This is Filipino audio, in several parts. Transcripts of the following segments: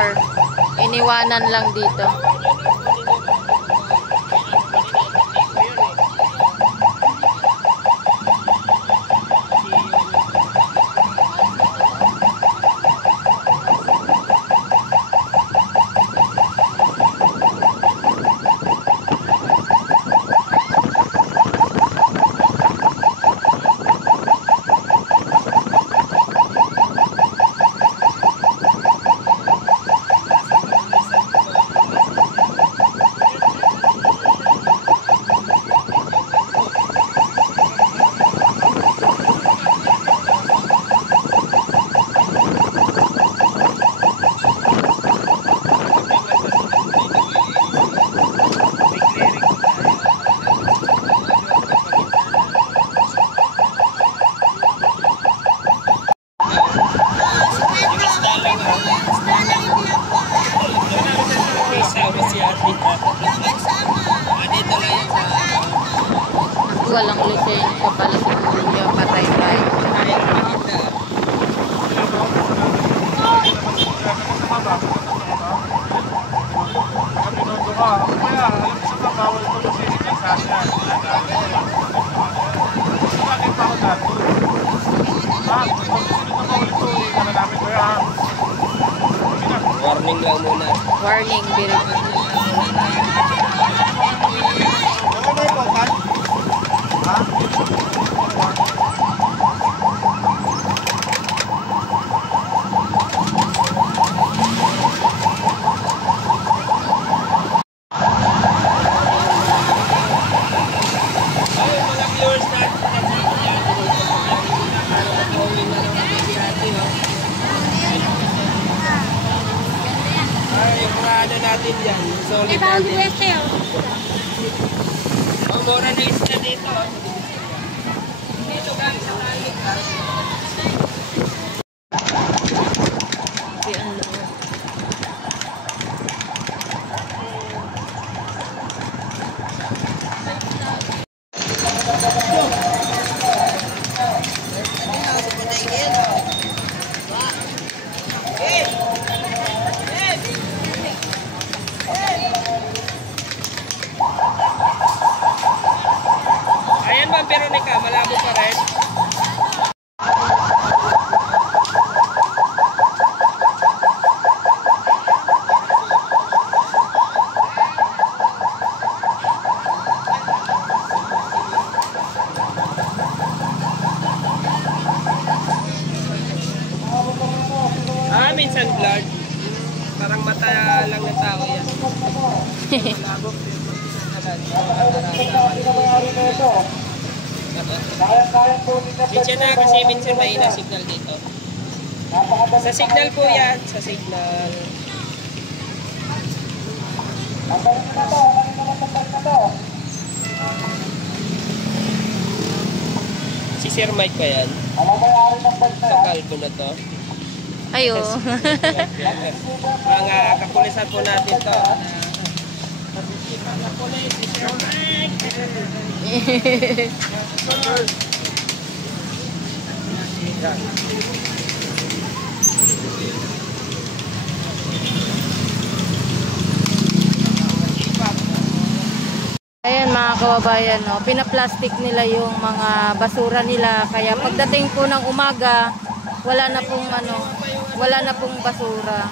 store. Iniwanan lang dito. Walang lisensya pala si Kuya, patay tayo. Warning lang muna. Warning, birit. Natin yan. Solid natin. Oh, mura na isda dito. Dito galing sa kalit. Veronica, malabo pa rin. Minsan blurred. Parang mata lang ng tao yan. Malabo. Minsan na kasi minsan mahina signal dito. Sa signal po yan, sa signal. Si Sir Mike pa yan. Sa kalbo na to. Ayo. Mga kapulisan po natin to. Kapulis, si Sir Mike. Ayan mga kababayan, no? Pinaplastic nila yung mga basura nila, kaya pagdating po ng umaga, wala na pong basura.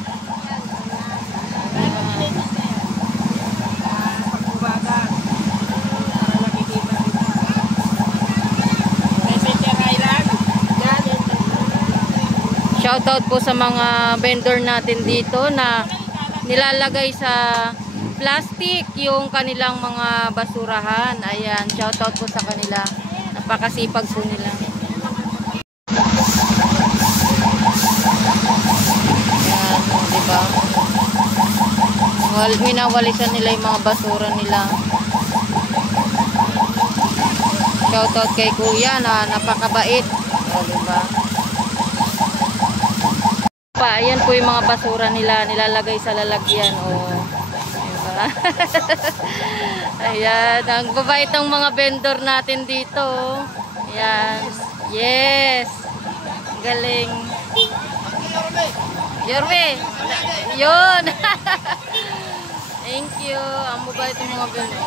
Shoutout po sa mga vendor natin dito na nilalagay sa plastic yung kanilang mga basurahan. Ayan, shoutout po sa kanila. Napakasipag po nila. Ayan, diba? Minawalisan nila yung mga basura nila. Shoutout kay Kuya na napakabait. O, diba? Ayan po yung mga basura nila, nilalagay sa lalagyan. O, diba? Ayan, ang babait ng mga vendor natin dito. Ayan. Yes. Galing. Yorme. Yun. Thank you. Ang mabait ng mga bino.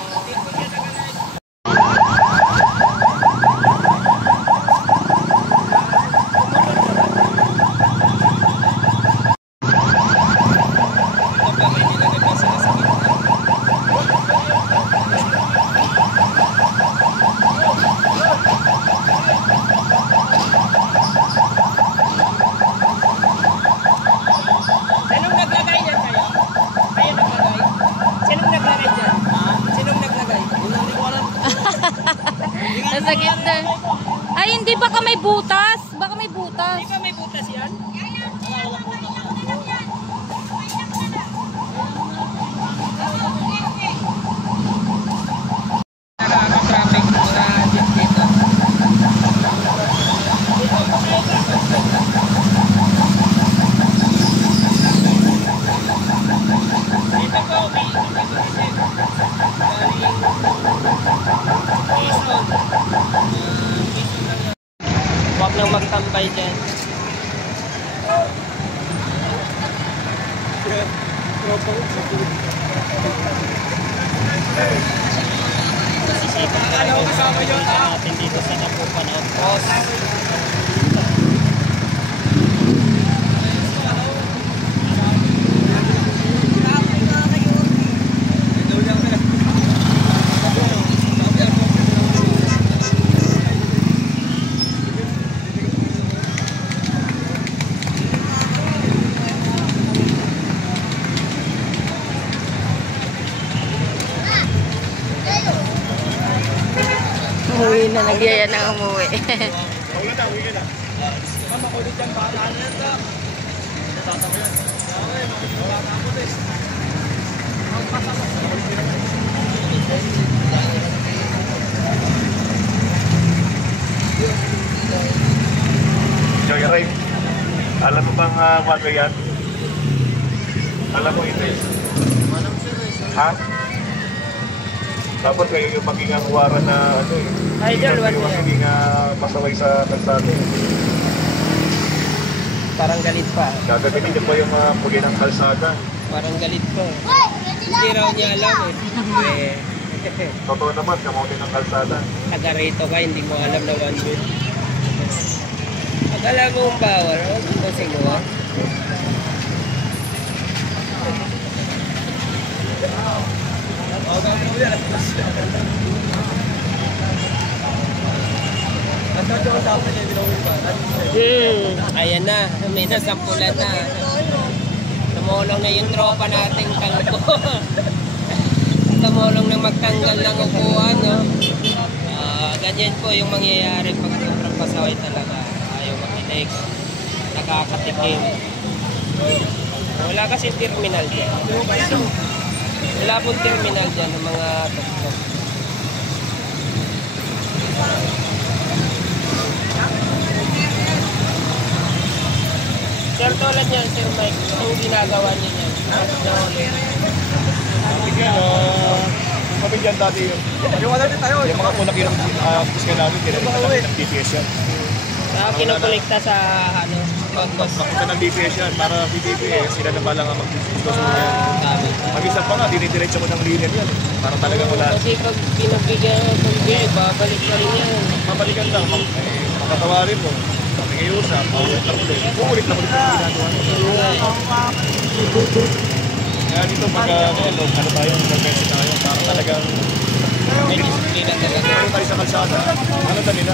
Sinong naglagay dyan kayo? Kayo naglagay? Sinong naglagay dyan? Sinong naglagay? Hindi ko alam. Nasa gitna. Ay, hindi. Baka may butas. Baka may butas. Hindi ba may butas yan? Nakaka-traffic sa dito. Dito po, may huwag nang magtambay dyan. Masisipan tayo natin dito sa Napupan Outpost. Umuwi na. Nagyaya na umuwi. Joyride. Alam mo bang one way yan? Alam mo ito eh. Ha? Dapat kayo yung maging awaran na ano eh. Idol, one way. Maging pasaway sa kalsada eh. Parang galit pa. Gagamitin pa yung puli ng kalsada. Parang galit pa. Hindi raw niya alam eh. Totoo naman, kamutin ng kalsada. Taga rito ka, hindi mo alam na one way. Pag alam mo ang bawal, o siguro. Ayan na, may nasampulan na. Tumulong na yung tropa nating kalbo. Tumulong na magtanggal ng upuan, no? Ganyan po yung mangyayari pag sobrang pasaway talaga. Ayaw makinig. Nakakatikim. Wala kasi terminal dyan. Wala pong terminal dyan ng mga tuktok. Sir, tulad yan, Sir Mike, ang ginagawa niyo yan. Mabigyan dati yun. Yung mga unang kinang namin, kinang ng DPS yan. Kinukolekta sa ano, pagkos. Mapunta ng DPS yan, para DPS, sila na ba lang ang mag-gusto yan. Mag-isap pa nga, dinidiretso mo ng linya yan. Para talagang wala. Kasi pag pinagbigyan, babalik pa rin yan. Mabalikan lang, makatawarin mo. Pakikiusap, paulit na ulit. Uulit na ulit ang ginagawa nyo. Kaya dito pag ano tayo, mag-message tayo, para talagang May disiplina talaga. tayo sa kalsada, ano na nila?